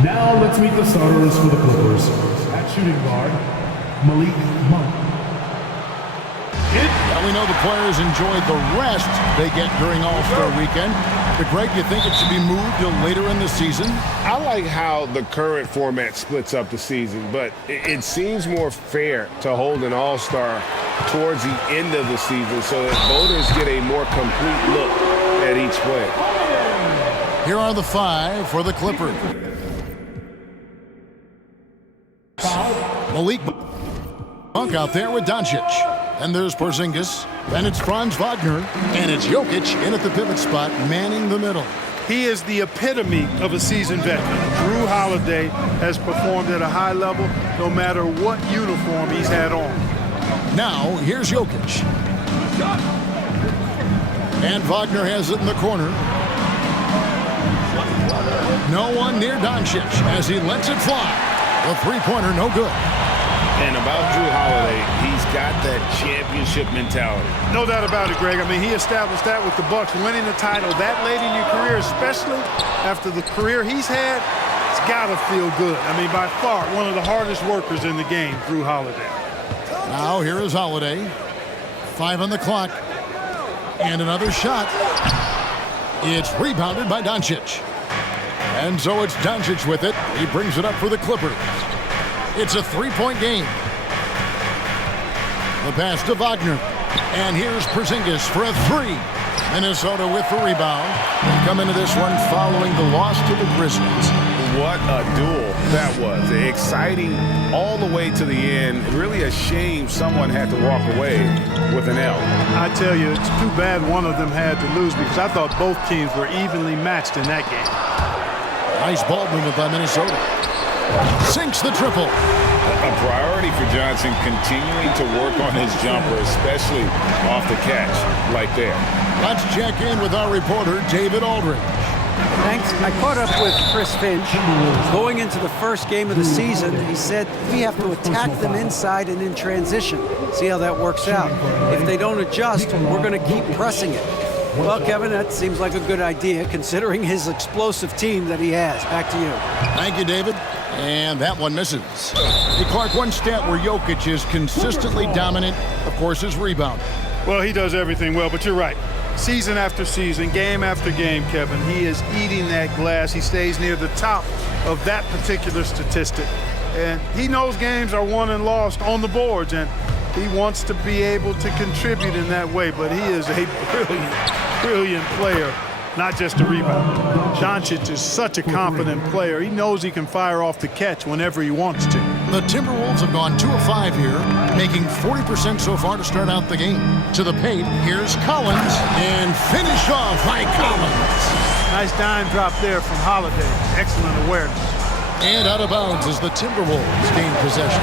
Now let's meet the starters for the Clippers. At shooting guard, Malik Monk. Now we know the players enjoyed the rest they get during All-Star Weekend. But Greg, you think it should be moved to later in the season? I like how the current format splits up the season, but it seems more fair to hold an All-Star towards the end of the season so that voters get a more complete look at each play. Here are the 5 for the Clippers. Malik Monk out there with Doncic. And there's Porzingis. And it's Franz Wagner. And it's Jokic in at the pivot spot, manning the middle. He is the epitome of a seasoned veteran. Drew Holiday has performed at a high level no matter what uniform he's had on. Now, here's Jokic. And Wagner has it in the corner. No one near Doncic as he lets it fly. The three-pointer, no good. And about Drew Holiday, he's got that championship mentality. No doubt about it, Greg. I mean, he established that with the Bucks, winning the title that late in your career, especially after the career he's had. It's got to feel good. I mean, by far, one of the hardest workers in the game, Drew Holiday. Now here is Holiday. 5 on the clock. And another shot. It's rebounded by Doncic. And so it's Doncic with it. He brings it up for the Clippers. It's a 3-point game. The pass to Wagner. And here's Porzingis for a 3. Minnesota with the rebound. They come into this one following the loss to the Grizzlies. What a duel that was. Exciting all the way to the end. Really a shame someone had to walk away with an L. I tell you, it's too bad one of them had to lose because I thought both teams were evenly matched in that game. Nice ball movement by Minnesota. Sinks the triple. A priority for Johnson continuing to work on his jumper, especially off the catch like that. Let's check in with our reporter, David Aldridge. Thanks. I caught up with Chris Finch. Going into the first game of the season, he said we have to attack them inside and in transition. See how that works out. If they don't adjust, we're going to keep pressing it. Well, Kevin, that seems like a good idea considering his explosive team that he has. Back to you. Thank you, David. And that one misses. Hey, Clark, one stat where Jokic is consistently dominant, of course, is rebound. Well, he does everything well, but you're right. Season after season, game after game, Kevin, he is eating that glass. He stays near the top of that particular statistic. And he knows games are won and lost on the boards, and he wants to be able to contribute in that way. But he is a brilliant player, not just a rebounder. Doncic is such a confident player. He knows he can fire off the catch whenever he wants to. The Timberwolves have gone 2 of 5 here, making 40% so far to start out the game. To the paint, here's Collins, and finish off by Collins. Nice dime drop there from Holiday. Excellent awareness. And out of bounds as the Timberwolves gain possession.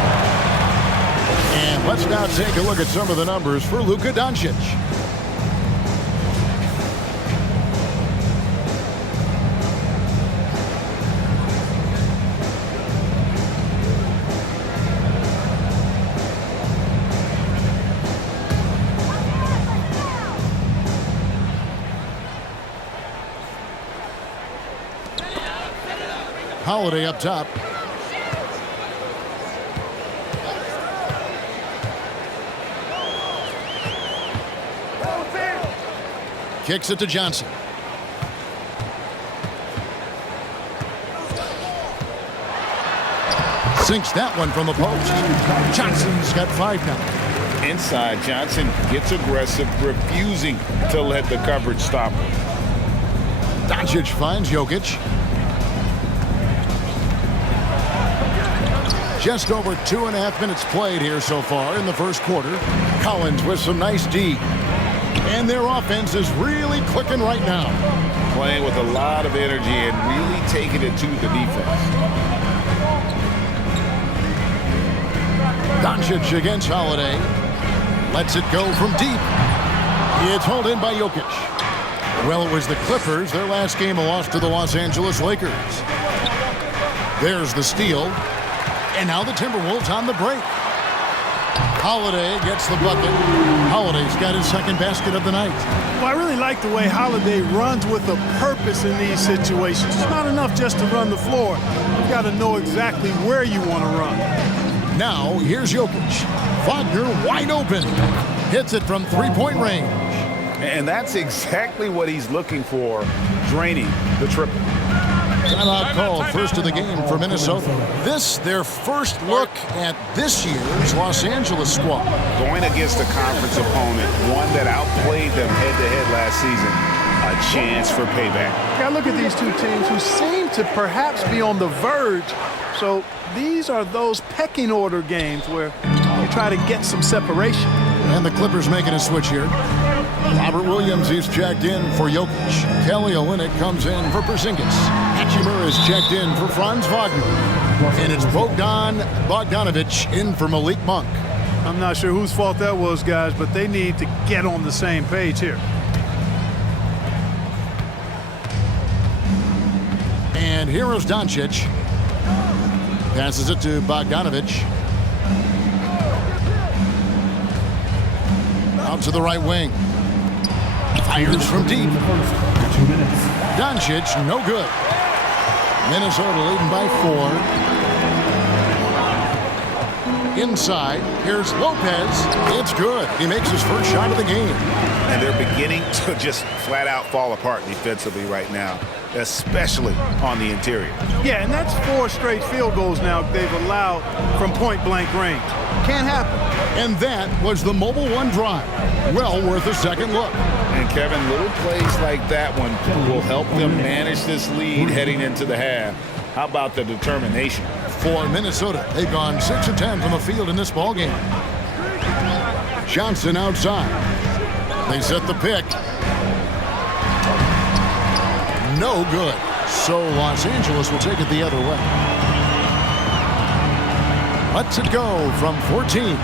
And let's now take a look at some of the numbers for Luka Doncic. Holiday up top. Kicks it to Johnson. Sinks that one from the post. Johnson's got 5 now. Inside, Johnson gets aggressive, refusing to let the coverage stop him. Doncic finds Jokic. Just over 2.5 minutes played here so far in the first quarter. Collins with some nice D. And their offense is really clicking right now. Playing with a lot of energy and really taking it to the defense. Doncic against Holiday. Lets it go from deep. It's hauled in by Jokic. Well, it was the Clippers. Their last game a loss to the Los Angeles Lakers. There's the steal. And now the Timberwolves on the break. Holiday gets the bucket. Holiday's got his second basket of the night. Well, I really like the way Holiday runs with a purpose in these situations. It's not enough just to run the floor. You've got to know exactly where you want to run. Now, here's Jokic. Wagner wide open. Hits it from three-point range. And that's exactly what he's looking for, draining the triple. Timeout called, first of the game for Minnesota. This, their first look at this year's Los Angeles squad. Going against a conference opponent, one that outplayed them head-to-head last season, a chance for payback. Yeah, look at these two teams who seem to perhaps be on the verge. So these are those pecking order games where you try to get some separation. And the Clippers making a switch here. Robert Williams is checked in for Jokic. Kelly Olynyk comes in for Porzingis. Hachimura is checked in for Franz Wagner. And it's Bogdanovic in for Malik Monk. I'm not sure whose fault that was, guys, but they need to get on the same page here. And here is Doncic. Passes it to Bogdanovic. Out to the right wing. Fires from deep. 2 minutes. Doncic, no good. Minnesota leading by 4. Inside, here's Lopez. It's good. He makes his first shot of the game. And they're beginning to just flat out fall apart defensively right now, especially on the interior. Yeah, and that's 4 straight field goals now they've allowed from point-blank range. Can't happen. And that was the Mobile One drive. Well worth a second look. And Kevin, little plays like that one will help them manage this lead heading into the half. How about the determination? For Minnesota, they've gone 6 of 10 from the field in this ballgame. Johnson outside. They set the pick. No good. So Los Angeles will take it the other way. Lets it go from 14.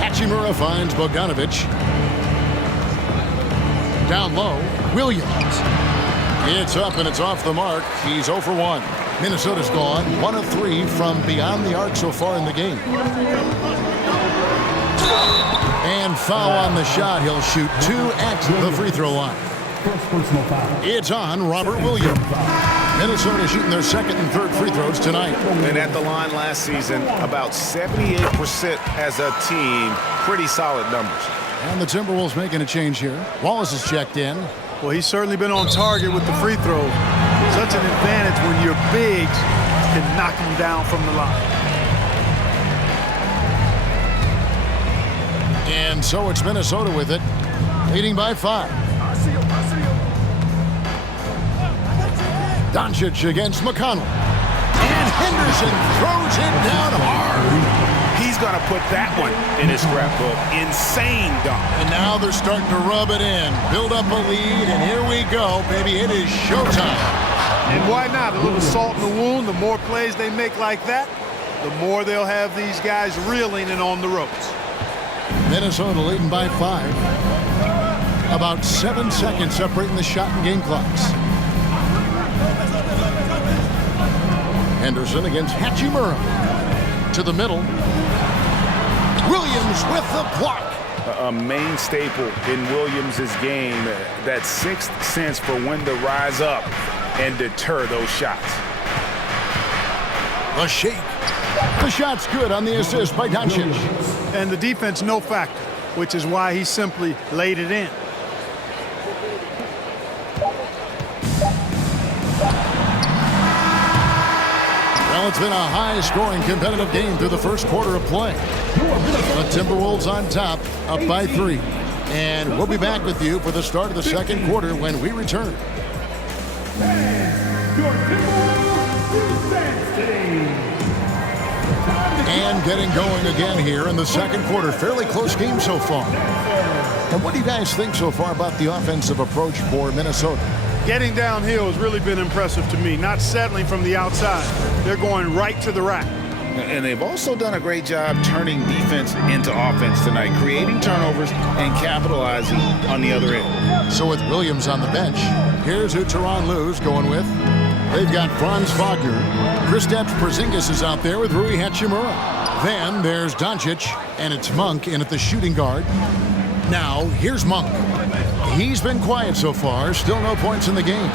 Hachimura finds Bogdanovic. Down low, Williams. It's up and it's off the mark. He's 0 for 1. Minnesota's gone 1 of 3 from beyond the arc so far in the game. And foul on the shot. He'll shoot 2 at the free throw line. First personal foul. It's on Robert Williams. Minnesota shooting their second and third free throws tonight. And at the line last season, about 78% as a team. Pretty solid numbers. And the Timberwolves making a change here. Wallace is checked in. Well, he's certainly been on target with the free throw. Such an advantage when your bigs can knock him down from the line. And so it's Minnesota with it, leading by 5. Doncic against McConnell. And Henderson throws it down hard. He's going to put that one in his scrapbook. Insane dunk. And now they're starting to rub it in. Build up a lead, and here we go, baby. It is showtime. And why not? A little salt in the wound. The more plays they make like that, the more they'll have these guys reeling and on the ropes. Minnesota leading by 5. About 7 seconds separating the shot and game clocks. Henderson against Hachimura. To the middle. Williams with the block. A main staple in Williams' game, that sixth sense for when to rise up and deter those shots. A shake. The shot's good on the assist by Doncic. And the defense no factor, which is why he simply laid it in. Well, it's been a high-scoring competitive game through the first quarter of play. The Timberwolves on top, up by 3. And we'll be back with you for the start of the second quarter when we return. And getting going again here in the second quarter. Fairly close game so far. And what do you guys think so far about the offensive approach for Minnesota? Getting downhill has really been impressive to me, not settling from the outside. They're going right to the rack. And they've also done a great job turning defense into offense tonight, creating turnovers and capitalizing on the other end. So with Williams on the bench, here's who Tyronn Lue's going with. They've got Franz Wagner. Kristaps Porzingis is out there with Rui Hachimura. Then there's Doncic, and it's Monk in at the shooting guard. Now, here's Monk. He's been quiet so far, still no points in the game.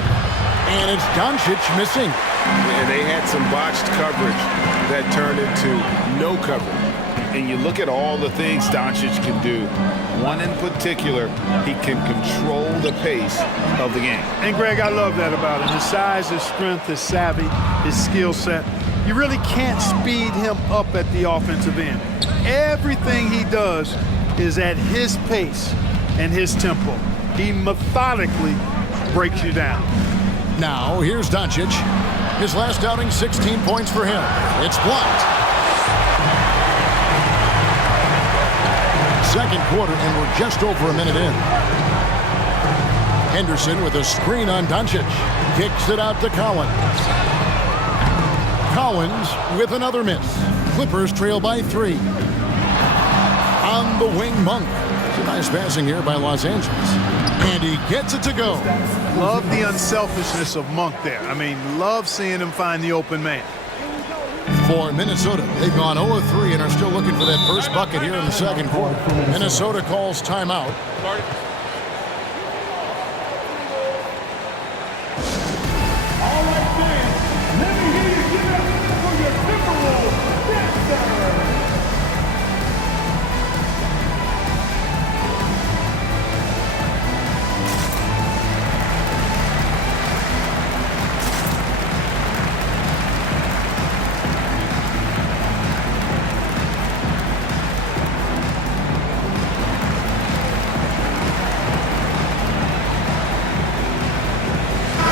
And it's Doncic missing. And they had some botched coverage that turned into no coverage. And you look at all the things Doncic can do. One in particular, he can control the pace of the game. And, Greg, I love that about him. His size, his strength, his savvy, his skill set. You really can't speed him up at the offensive end. Everything he does is at his pace and his tempo. He methodically breaks you down. Now, here's Doncic. His last outing, 16 points for him. It's blocked. Second quarter, and we're just over a minute in. Henderson with a screen on Doncic. Kicks it out to Collins. Collins with another miss. Clippers trail by 3. On the wing, Monk. It's a nice passing here by Los Angeles. And he gets it to go. Love the unselfishness of Monk there. I mean, love seeing him find the open man. For Minnesota, they've gone 0-3 and are still looking for that first bucket here in the second quarter. Minnesota calls timeout. All right, fans, let me hear you get up for your Timberwolves dancer.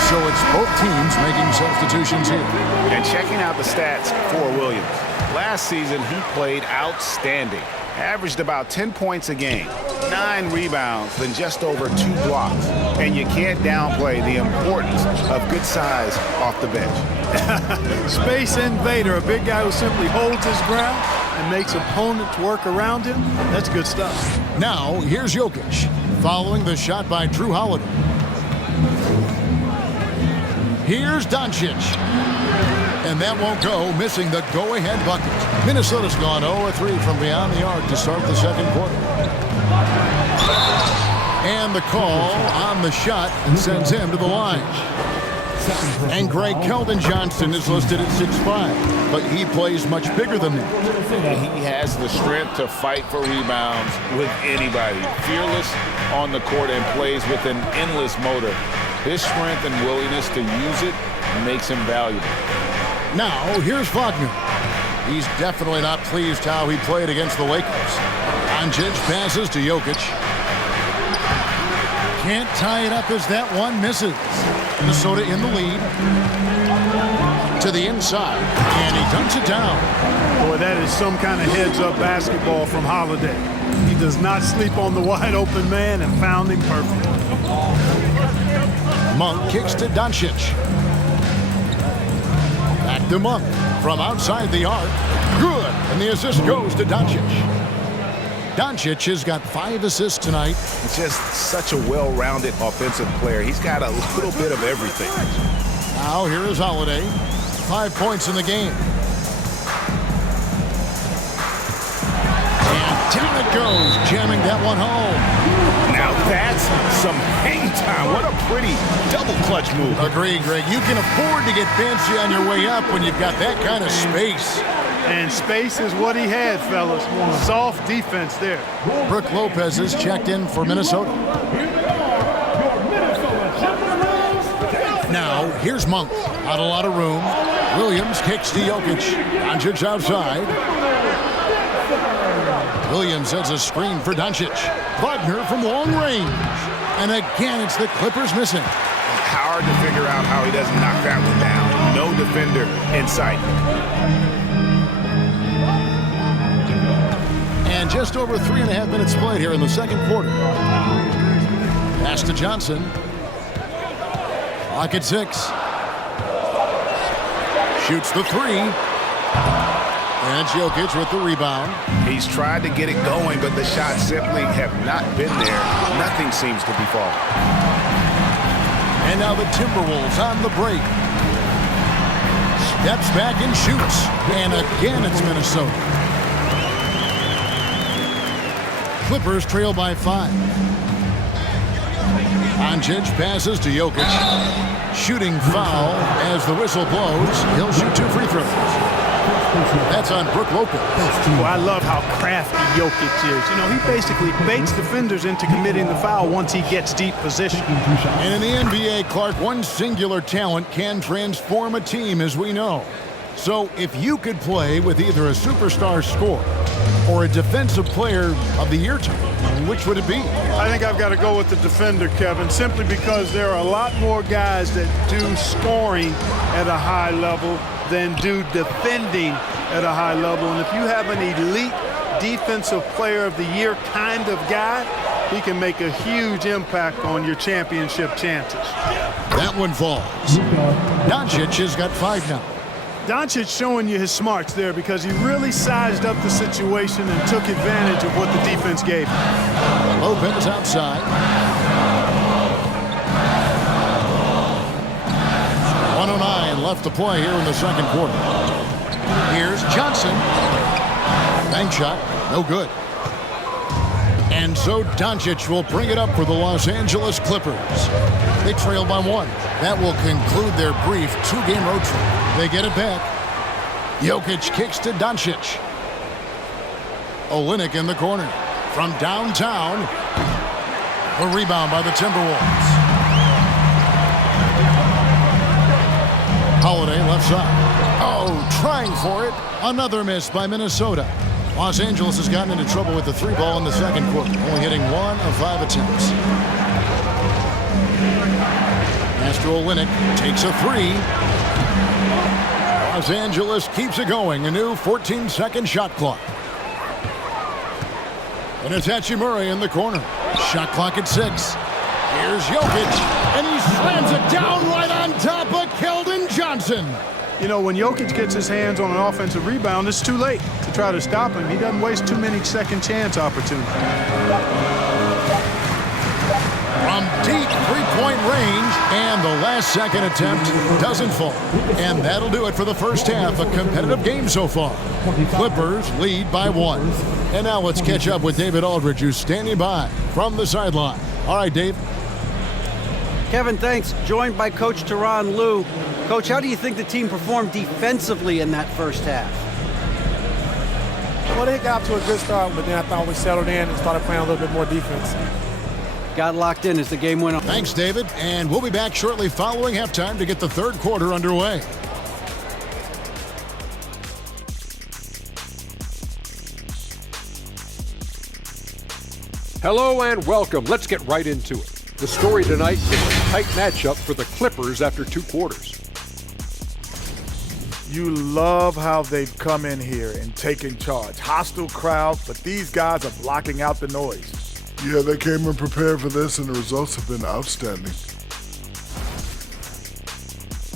So it's both teams making substitutions here. And checking out the stats for Williams. Last season, he played outstanding. Averaged about 10 points a game, 9 rebounds, then just over 2 blocks. And you can't downplay the importance of good size off the bench. Space invader, a big guy who simply holds his ground and makes opponents work around him. That's good stuff. Now, here's Jokic, following the shot by Drew Holiday. Here's Doncic. And that won't go, missing the go-ahead bucket. Minnesota's gone 0-3 from beyond the arc to start the second quarter. And the call on the shot and sends him to the line. And Greg Keldon Johnson is listed at 6'5", but he plays much bigger than that. He has the strength to fight for rebounds with anybody. Fearless on the court and plays with an endless motor. His strength and willingness to use it makes him valuable. Now, here's Wagner. He's definitely not pleased how he played against the Lakers. Doncic passes to Jokic. Can't tie it up as that one misses. Minnesota in the lead. To the inside, and he dunks it down. Boy, that is some kind of heads-up basketball from Holiday. He does not sleep on the wide-open man and found him perfect. Monk kicks to Doncic. Back to Monk from outside the arc. Good, and the assist goes to Doncic. Doncic has got 5 assists tonight. He's just such a well-rounded offensive player. He's got a little bit of everything. Now here is Holiday. 5 points in the game. And down it goes, jamming that one home. Now that's some hang time. What a pretty double clutch move. Agreed, Greg. You can afford to get fancy on your way up when you've got that kind of space. And space is what he had, fellas. Soft defense there. Brook Lopez is checked in for Minnesota. Now, here's Monk. Not a lot of room. Williams kicks to Jokic. Doncic outside. Williams has a screen for Doncic. Wagner from long range. And again, it's the Clippers missing. Hard to figure out how he doesn't knock that one down. No defender in sight. And just over 3.5 minutes played here in the second quarter. Pass to Johnson. Clock at 6. Shoots the 3. And Jokic with the rebound. He's tried to get it going, but the shots simply have not been there. Nothing seems to be falling. And now the Timberwolves on the break. Steps back and shoots. And again, it's Minnesota. Clippers trail by 5. Doncic passes to Jokic. Shooting foul as the whistle blows. He'll shoot 2 free throws. That's on Brook Lopez. Well, I love how crafty Jokic is. You know, he basically baits defenders into committing the foul once he gets deep position. And in the NBA, Clark, one singular talent can transform a team, as we know. So if you could play with either a superstar scorer or a defensive player of the year type, which would it be? I think I've got to go with the defender, Kevin, simply because there are a lot more guys that do scoring at a high level than do defending at a high level. And if you have an elite defensive player of the year kind of guy, he can make a huge impact on your championship chances. That one falls. Doncic has got 5 now. Doncic showing you his smarts there because he really sized up the situation and took advantage of what the defense gave him. Lopez outside. 1:09 left to play here in the second quarter. Here's Johnson. Bank shot, no good. And so Doncic will bring it up for the Los Angeles Clippers. They trail by 1. That will conclude their brief 2-game road trip. They get it back. Jokic kicks to Doncic. Olynyk in the corner. From downtown, the rebound by the Timberwolves. Holiday left side. Oh, trying for it. Another miss by Minnesota. Los Angeles has gotten into trouble with the 3 ball in the second quarter, only hitting 1 of 5 attempts. Master Olynyk takes a 3. Los Angeles keeps it going. A new 14-second shot clock. And it's Hachimura in the corner. Shot clock at 6. Here's Jokic, and he slams it down right on top of Keldon Johnson. You know, when Jokic gets his hands on an offensive rebound, it's too late to try to stop him. He doesn't waste too many second chance opportunities. From deep three-point range, and the last second attempt doesn't fall. And that'll do it for the first half. A competitive game so far. Clippers lead by 1. And now let's catch up with David Aldridge, who's standing by from the sideline. All right, Dave. Kevin, thanks. Joined by Coach Tyronn Lue. Coach, how do you think the team performed defensively in that first half? Well, they got to a good start, but then I thought we settled in and started playing a little bit more defense. Got locked in as the game went on. Thanks, David. And we'll be back shortly following halftime to get the third quarter underway. Hello and welcome. Let's get right into it. The story tonight is a tight matchup for the Clippers after 2 quarters. You love how they've come in here and taken charge. Hostile crowd, but these guys are blocking out the noise. Yeah, they came in prepared for this, and the results have been outstanding.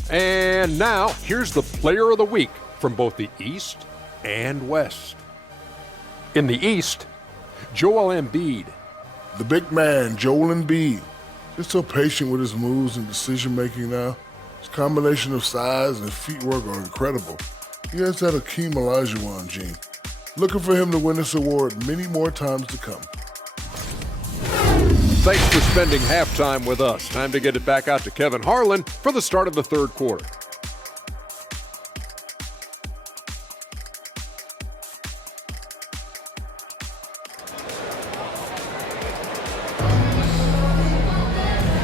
And now, here's the player of the week from both the East and West. In the East, Joel Embiid. The big man, Joel Embiid, just so patient with his moves and decision-making now. His combination of size and feet work are incredible. He has that Hakeem Olajuwon gene. Looking for him to win this award many more times to come. Thanks for spending halftime with us. Time to get it back out to Kevin Harlan for the start of the third quarter.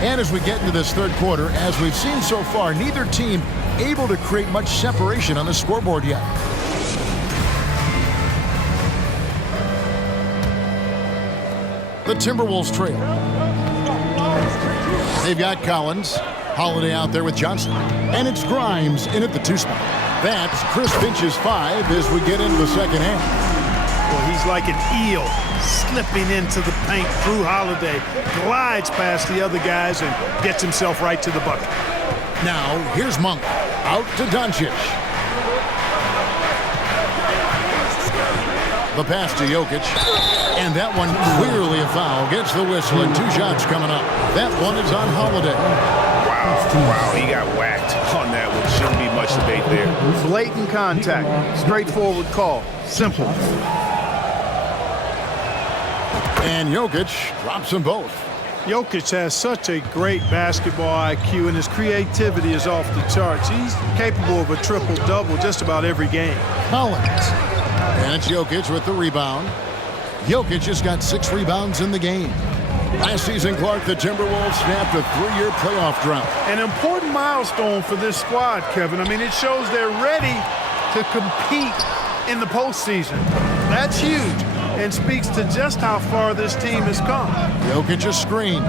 And as we get into this third quarter, as we've seen so far, neither team able to create much separation on the scoreboard yet. The Timberwolves trail. They've got Collins, Holiday out there with Johnson, and it's Grimes in at the 2 spot. That's Chris Finch's 5 as we get into the second half. Well, he's like an eel slipping into the paint. Drew Holiday glides past the other guys and gets himself right to the bucket. Now, here's Monk, out to Doncic. The pass to Jokic, and that one clearly a foul. Gets the whistle, and 2 shots coming up. That one is on Holiday. Wow, he got whacked on that one. Shouldn't be much debate there. Blatant contact, straightforward call, simple. And Jokic drops them both. Jokic has such a great basketball IQ, and his creativity is off the charts. He's capable of a triple-double just about every game. Collins. And it's Jokic with the rebound. Jokic has got 6 rebounds in the game. Last season, Clark, the Timberwolves snapped a 3-year playoff drought. An important milestone for this squad, Kevin. I mean, it shows they're ready to compete in the postseason. That's huge and speaks to just how far this team has come. Jokic a screen.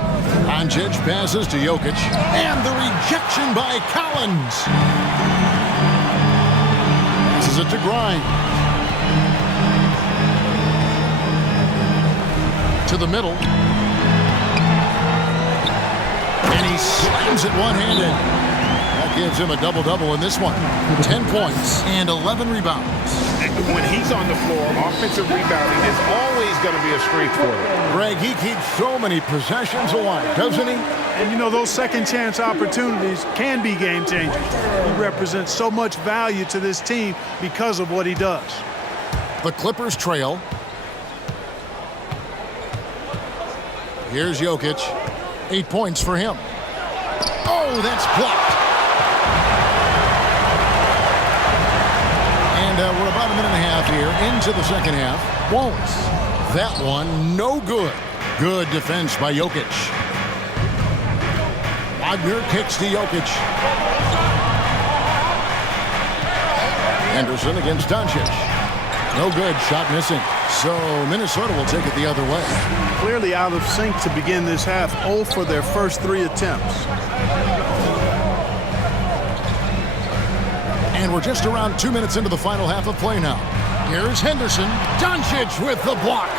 Doncic passes to Jokic. And the rejection by Collins. Passes it to Grimes. To the middle. And he slams it one-handed. That gives him a double-double in this one. 10 points and 11 rebounds. When he's on the floor, offensive rebounding is always going to be a strength for him. Greg, he keeps so many possessions alive, doesn't he? And, you know, those second-chance opportunities can be game-changers. He represents so much value to this team because of what he does. The Clippers trail. Here's Jokic. 8 points for him. Oh, that's blocked. And we're about a minute and a half here into the second half. Wallace. That one, no good. Good defense by Jokic. Wagner kicks to Jokic. Anderson against Doncic. No good. Shot missing. So Minnesota will take it the other way. Clearly out of sync to begin this half. 0 for their first 3 attempts. And we're just around 2 minutes into the final half of play now. Here's Henderson. Doncic with the block.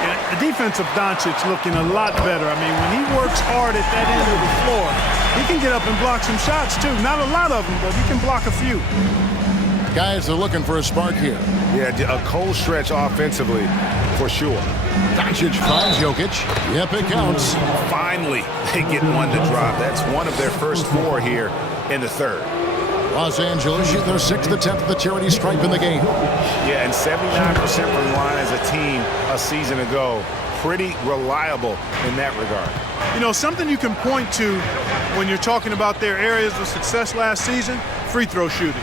And the defense of Doncic looking a lot better. I mean, when he works hard at that end of the floor, he can get up and block some shots too. Not a lot of them, but he can block a few. Guys are looking for a spark here. Yeah, a cold stretch offensively for sure. Doncic finds Jokic. Yep, it counts. Finally, they get one to drop. That's one of their first 4 here in the third. Los Angeles shoot their 6th attempt at the charity stripe in the game. Yeah, and 79% from the line as a team a season ago. Pretty reliable in that regard. You know, something you can point to when you're talking about their areas of success last season, free throw shooting.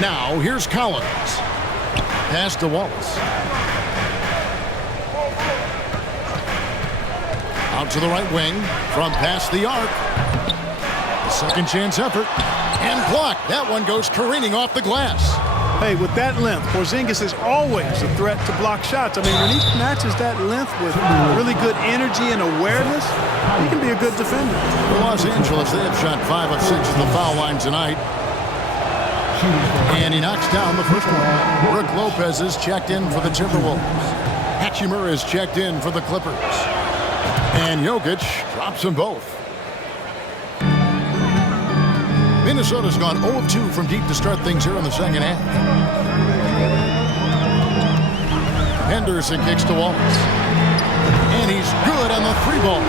Now, here's Collins. Pass to Wallace. Out to the right wing from past the arc. The second chance effort. And blocked. That one goes careening off the glass. Hey, with that length, Porzingis is always a threat to block shots. I mean, when he matches that length with really good energy and awareness, he can be a good defender. For Los Angeles, they have shot 5 of 6 at the foul line tonight. And he knocks down the first one. Brook Lopez is checked in for the Timberwolves. Hachimura is checked in for the Clippers. And Jokic drops them both. Minnesota's gone 0 of 2 from deep to start things here in the second half. Henderson kicks to Wallace. And he's good on the 3-ball.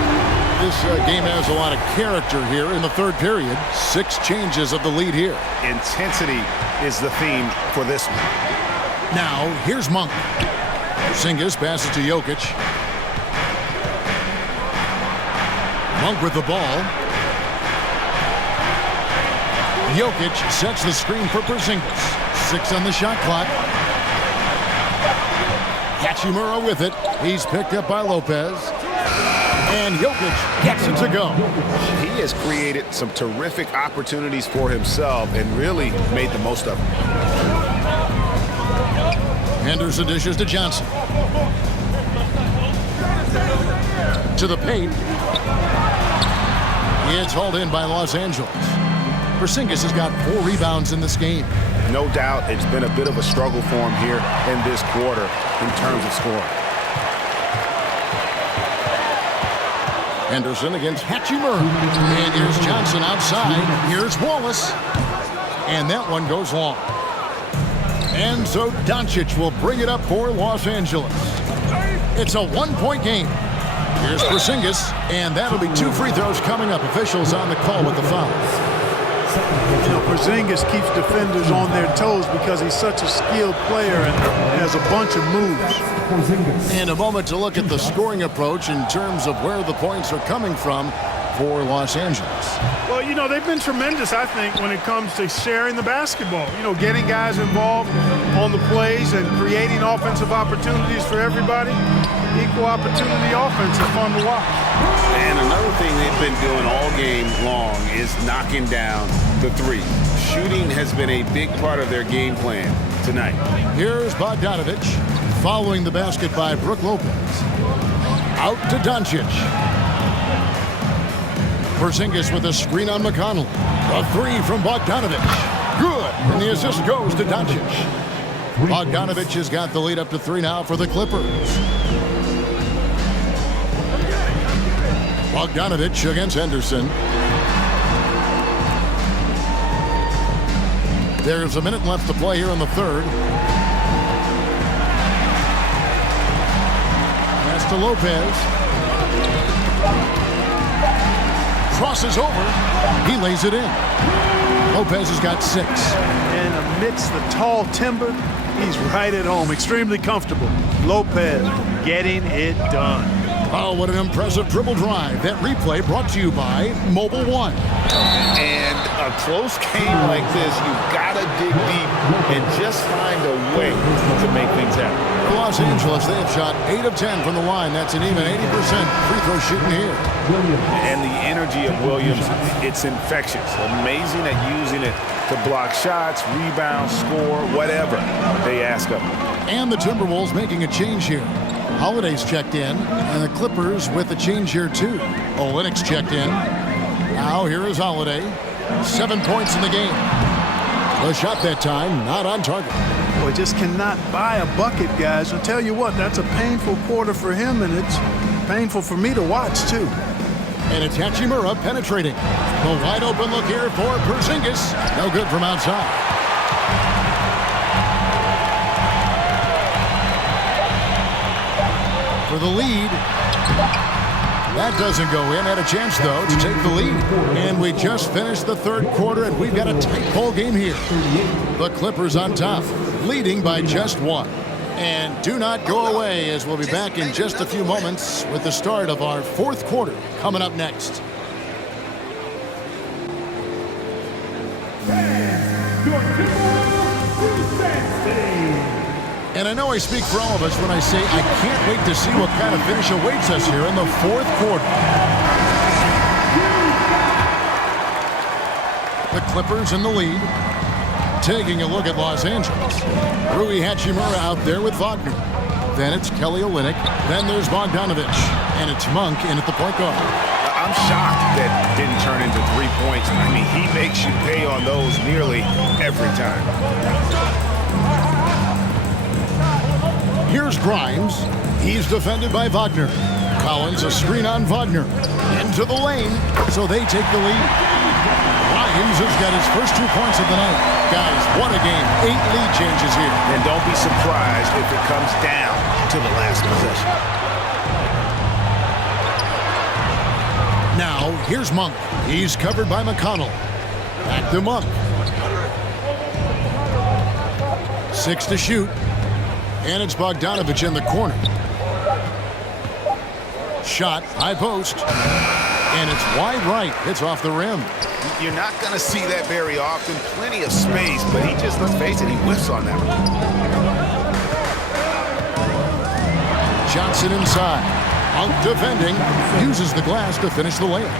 This game has a lot of character here in the third period. 6 changes of the lead here. Intensity is the theme for this one. Now, here's Monk. Porzingis passes to Jokic. Monk with the ball. Jokic sets the screen for Porzingis. 6 on the shot clock. Hachimura with it. He's picked up by Lopez. And Jokic gets it to go. He has created some terrific opportunities for himself and really made the most of them. Henderson dishes to Johnson. To the paint. It's hauled in by Los Angeles. Porzingis has got 4 rebounds in this game. No doubt it's been a bit of a struggle for him here in this quarter in terms of scoring. Henderson against Hachimura. And here's Johnson outside. Here's Wallace. And that one goes long. And so Doncic will bring it up for Los Angeles. It's a 1-point game. Here's Porzingis. And that'll be 2 free throws coming up. Officials on the call with the foul. You know, Porzingis keeps defenders on their toes because he's such a skilled player and has a bunch of moves. And a moment to look at the scoring approach in terms of where the points are coming from for Los Angeles. Well, you know, they've been tremendous, I think, when it comes to sharing the basketball. You know, getting guys involved on the plays and creating offensive opportunities for everybody. Equal opportunity offense is fun to watch. And another thing they've been doing all game long is knocking down the three. Shooting has been a big part of their game plan tonight. Here's Bogdanovich following the basket by Brook Lopez. Out to Doncic. Porzingis with a screen on McConnell. A three from Bogdanovich. Good. And the assist goes to Doncic. Bogdanovich has got the lead up to 3 now for the Clippers. Bogdanovich against Henderson. There's a minute left to play here in the third. Pass to Lopez. Crosses over. He lays it in. Lopez has got 6. And amidst the tall timber, he's right at home. Extremely comfortable. Lopez getting it done. Oh, what an impressive dribble drive. That replay brought to you by Mobile One. And a close game like this, you've got to dig deep and just find a way to make things happen. For Los Angeles, they have shot 8 of 10 from the line. That's an even 80% free throw shooting here. And the energy of Williams, it's infectious. Amazing at using it to block shots, rebound, score, whatever they ask of him. And the Timberwolves making a change here. Holiday's checked in, and the Clippers with a change here too. Olynyk's checked in. Now here is Holiday. 7 points in the game. The shot that time not on target. Boy, just cannot buy a bucket, guys. I'll tell you what, that's a painful quarter for him, and it's painful for me to watch too. And it's Hachimura penetrating. The wide open look here for Porzingis. No good from outside. For the lead. That doesn't go in. Had a chance, though, to take the lead. And we just finished the third quarter, and we've got a tight ball game here. The Clippers on top, leading by just 1. And do not go away, as we'll be back in just a few moments with the start of our fourth quarter coming up next. And I know I speak for all of us when I say I can't wait to see what kind of finish awaits us here in the fourth quarter. The Clippers in the lead. Taking a look at Los Angeles. Rui Hachimura out there with Wagner. Then it's Kelly Olynyk. Then there's Bogdanovich. And it's Monk in at the point guard. I'm shocked that didn't turn into 3 points. I mean, he makes you pay on those nearly every time. Here's Grimes. He's defended by Wagner. Collins a screen on Wagner. Into the lane, so they take the lead. Grimes has got his first 2 points of the night. Guys, what a game. 8 lead changes here. And don't be surprised if it comes down to the last possession. Now, here's Monk. He's covered by McConnell. Back to Monk. 6 to shoot. And it's Bogdanovich in the corner. Shot, high post. And it's wide right. It's off the rim. You're not going to see that very often. Plenty of space, but he just, let's face it, he whiffs on that one. Johnson inside. Monk defending. Uses the glass to finish the layup.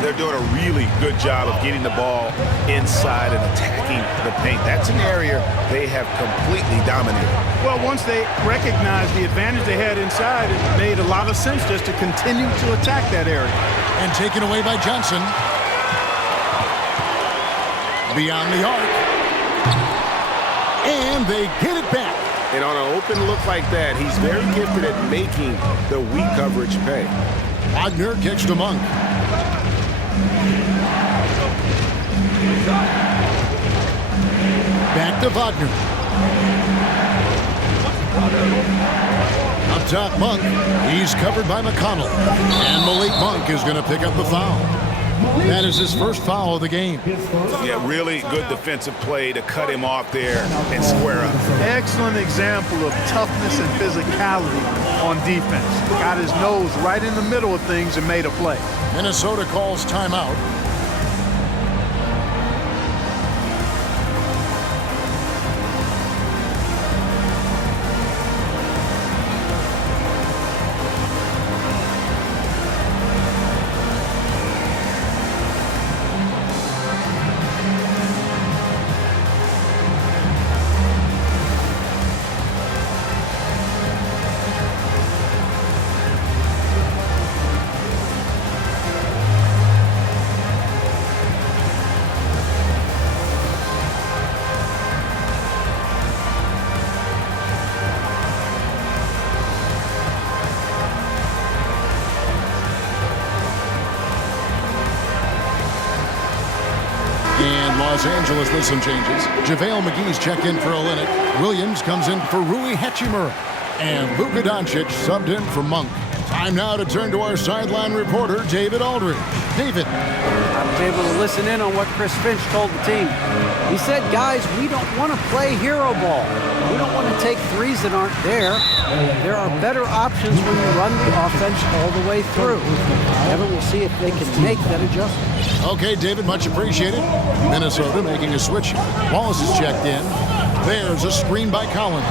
They're doing a really good job of getting the ball inside and attacking the paint. That's an area they have completely dominated. Well, once they recognized the advantage they had inside, it made a lot of sense just to continue to attack that area. And taken away by Johnson. Beyond the arc. And they get it back. And on an open look like that, he's very gifted at making the weak coverage pay. Wagner kicks to Monk. Back to Wagner. Up top, Monk. He's covered by McConnell. And Malik Monk is going to pick up the foul. That is his first foul of the game. Yeah, really good defensive play to cut him off there and square up. Excellent example of toughness and physicality on defense. Got his nose right in the middle of things and made a play. Minnesota calls timeout. Los Angeles with some changes. JaVale McGee's checked in for Olynyk. Williams comes in for Rui Hachimura. And Luka Doncic subbed in for Monk. Time now to turn to our sideline reporter, David Aldridge. David. I was able to listen in on what Chris Finch told the team. He said, guys, we don't want to play hero ball. We don't want to take threes that aren't there. There are better options when you run the offense all the way through. Evan will see if they can make that adjustment. Okay, David, much appreciated. Minnesota making a switch. Wallace is checked in. There's a screen by Collins.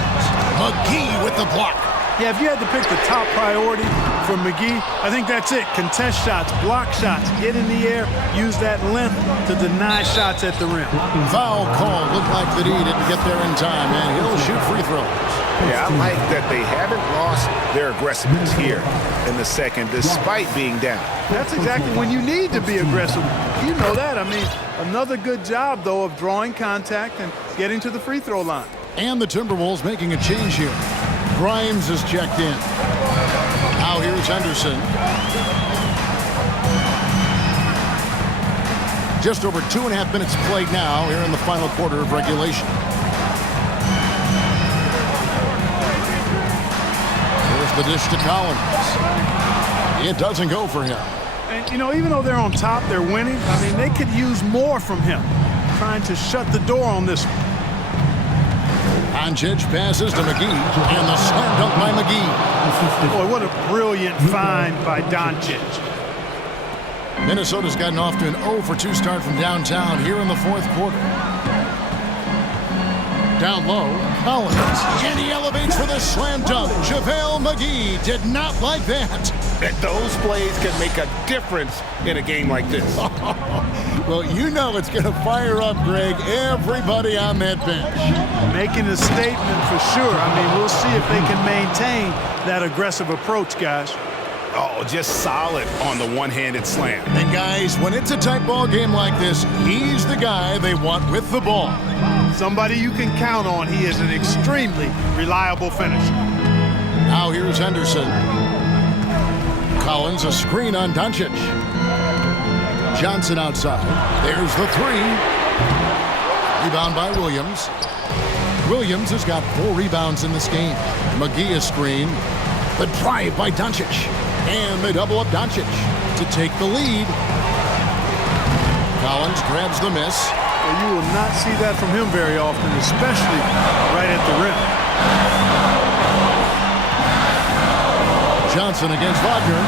McGee with the block. Yeah, if you had to pick the top priority for McGee, I think that's it. Contest shots, block shots, get in the air, use that length to deny shots at the rim. Foul call. Looked like that he didn't get there in time, and he'll shoot free throws. Yeah, I like that they haven't lost their aggressiveness here in the second, despite being down. That's exactly when you need to be aggressive. You know that. I mean, another good job, though, of drawing contact and getting to the free throw line. And the Timberwolves making a change here. Grimes is checked in. Now here's Henderson. Just over 2.5 minutes played now here in the final quarter of regulation. Here's the dish to Collins. It doesn't go for him. And, you know, even though they're on top, they're winning. I mean, they could use more from him, trying to shut the door on this one. Doncic passes to McGee, and the slam dunk by McGee. Boy, what a brilliant find by Doncic. Minnesota's gotten off to an 0-for-2 start from downtown here in the fourth quarter. Down low, Collins, and he elevates for the slam dunk. JaVale McGee did not like that. Those plays can make a difference in a game like this. Well, you know it's going to fire up, Greg, everybody on that bench. Making a statement for sure. I mean, we'll see if they can maintain that aggressive approach, guys. Oh, just solid on the one-handed slam. And guys, when it's a tight ball game like this, he's the guy they want with the ball. Somebody you can count on. He is an extremely reliable finisher. Now here's Henderson. Collins, a screen on Doncic. Johnson outside. There's the three. Rebound by Williams. Williams has got 4 rebounds in this game. McGee a screen. The drive by Doncic. And they double up Doncic to take the lead. Collins grabs the miss. Well, you will not see that from him very often, especially right at the rim. Johnson against Wagner.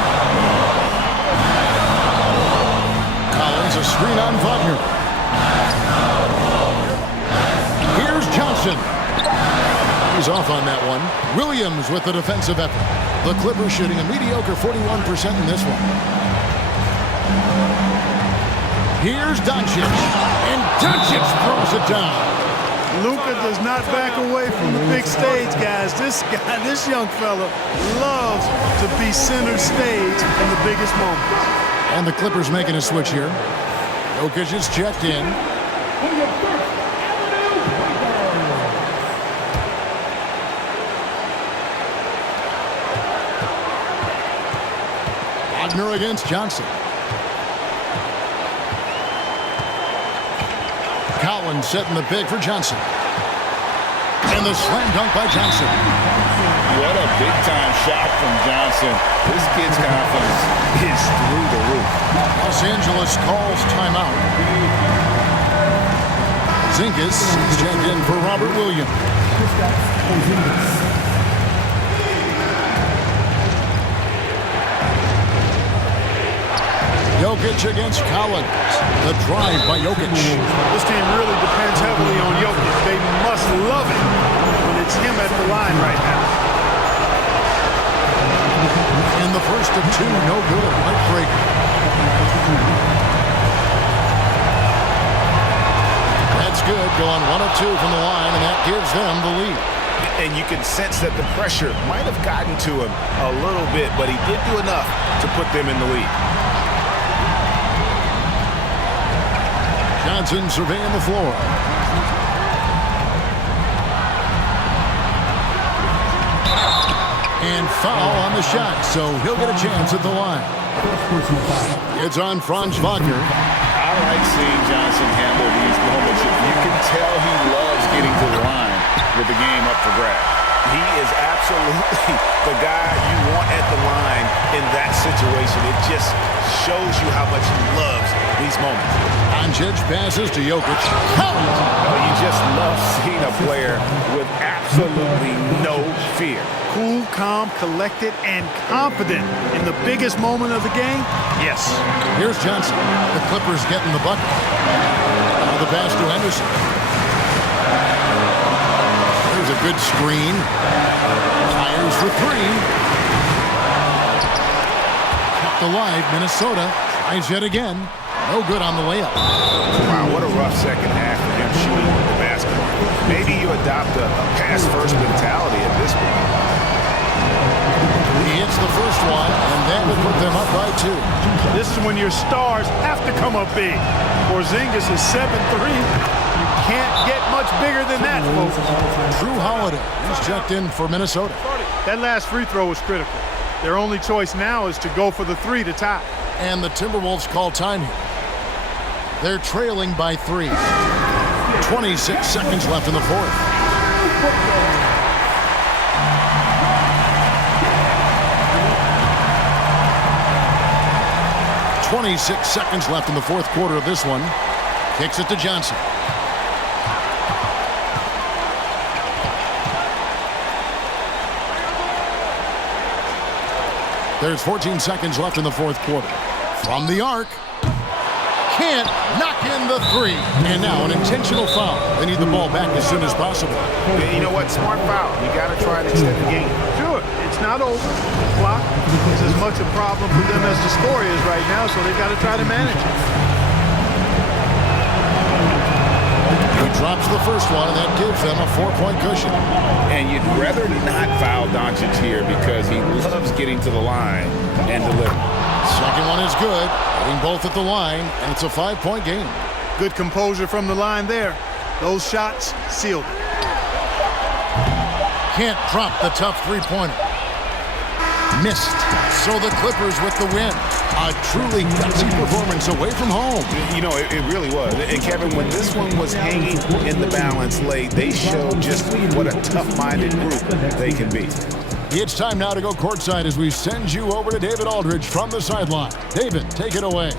Collins a screen on Wagner. Here's Johnson. He's off on that one. Williams with the defensive effort. The Clippers shooting a mediocre 41% in this one. Here's Doncic. And Doncic throws it down. Luka does not back away from the big stage, guys. This guy, this young fella, loves to be center stage in the biggest moments. And the Clippers making a switch here. Jokic is checked in. Wagner against Johnson. Collins setting the pick for Johnson. And the slam dunk by Johnson. What a big-time shot from Johnson. This kid's confidence is through the roof. Los Angeles calls timeout. Zingas is checked in for Robert Williams. Jokic against Collins. The drive by Jokic. This team really depends heavily on Jokic. They must love it when it's him at the line right now. In the first of two, no good. Heartbreaker. That's good. Going 1 of 2 from the line, and that gives them the lead. And you can sense that the pressure might have gotten to him a little bit, but he did do enough to put them in the lead. Johnson surveying the floor. And foul on the shot, so he'll get a chance at the line. It's on Franz Wagner. I like seeing Johnson handle these moments. You can tell he loves getting to the line with the game up for grabs. He is absolutely the guy you want at the line in that situation. It just shows you how much he loves these moments. Doncic passes to Jokic. You just love seeing a player with absolutely no fear. Cool, calm, collected, and confident in the biggest moment of the game? Yes. Here's Johnson. The Clippers getting the bucket. Now the pass to Henderson. There's a good screen. Fires for 3. Kept alive, Minnesota. Tries yet again. No good on the layup. Wow, what a rough second half for him shooting the basketball. Maybe you adopt a pass-first mentality at this point. He hits the first one, and that will put them up by 2. This is when your stars have to come up big. Porzingis is 7'3". You can't get much bigger than that, folks. Drew Holiday is checked in for Minnesota. That last free throw was critical. Their only choice now is to go for the 3 to tie. And the Timberwolves call time here. They're trailing by 3. 26 seconds left in the fourth. .26 seconds left in the fourth quarter of this one. Kicks it to Johnson. There's 14 seconds left in the fourth quarter. From the arc. Can't knock in the 3. And now an intentional foul. They need the ball back as soon as possible. You know what? Smart foul. You got to try and extend the game. Sure. It's not over. The clock is as much a problem for them as the score is right now, so they've got to try to manage it. He drops the first one, and that gives them a 4-point cushion. And you'd rather not foul Doncic here because he loves getting to the line and delivering. Second one is good. Hitting both at the line, and it's a 5-point game. Good composure from the line there. Those shots sealed it. Can't drop the tough three-pointer. Missed. So the Clippers with the win. A truly gutsy performance away from home. You know, it really was. And Kevin, when this one was hanging in the balance late, they showed just what a tough-minded group they can be. It's time now to go courtside as we send you over to David Aldridge from the sideline. David, take it away.